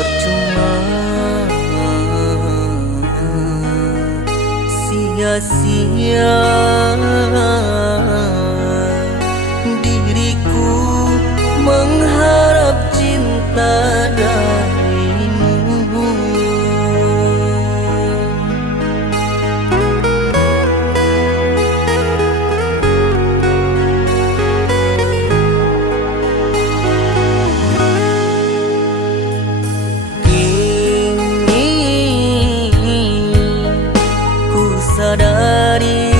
percuma, sia-sia diriku mengharap cinta darimu. Sadari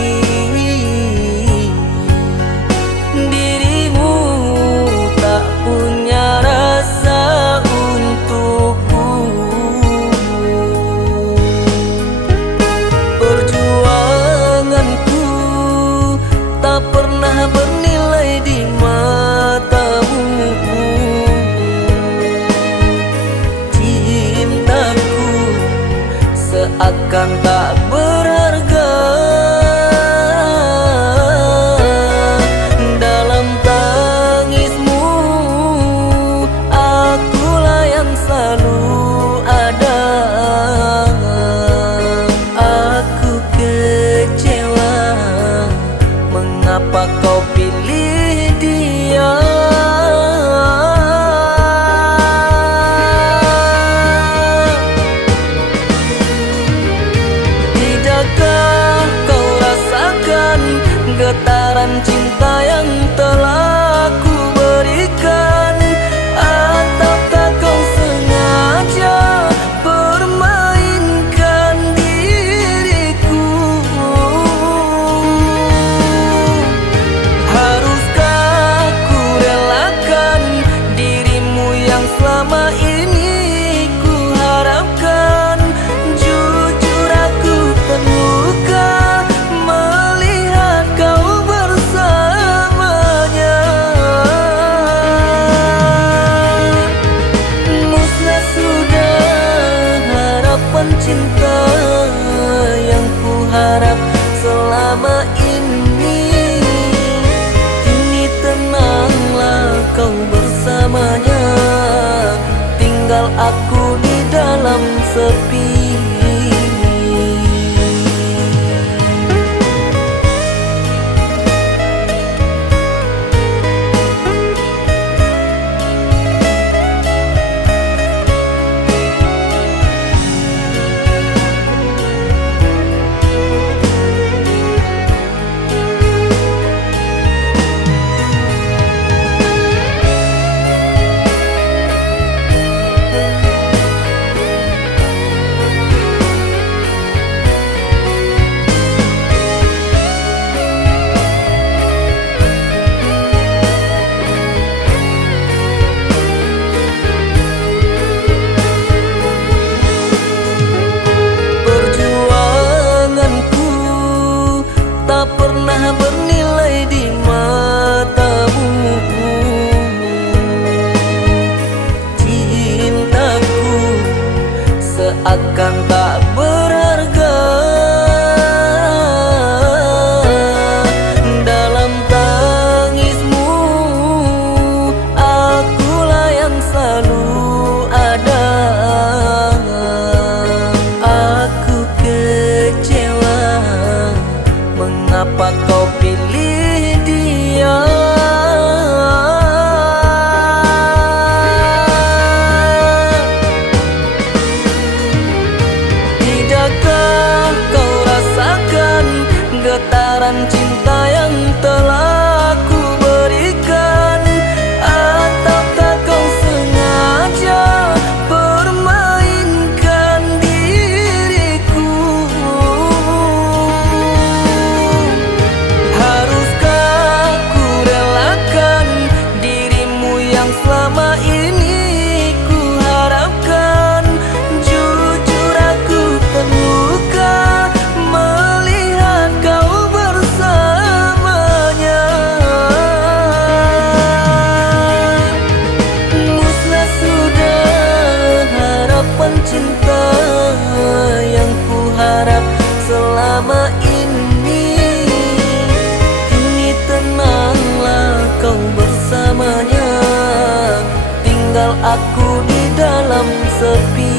dirimu tak punya rasa untukku. Perjuanganku tak pernah bernilai di matamu. Cintaku seakan tak berharga. Dalam tangismu akulah yang selalu ada. Aku kecewa, mengapa kau pilih dia? Getaran cinta yang telah ku berikan, ataukah kau sengaja permainkan diriku? Haruskah ku relakan dirimu yang selama ini ku harapkan? Jujur aku terluka cinta yang ku harap selama ini. Kini tenanglah kau bersamanya, tinggal aku di dalam sepi. Bernilai di matamu. Cintaku seakan tak berharga. Dalam tangismu akulah yang selalu ada. Aku kecewa, mengapa kau pilih dia? Tidakkah kau rasakan getaran cinta yang telah ku berikan? Ataukah kau sengaja permainkan diriku? Selama ini ku harapkan. Jujur aku terluka melihat kau bersamanya. Musnah sudah harapan cinta yang ku harap selama ini. Kini tenanglah kau bersamanya, tinggal aku di dalam sepi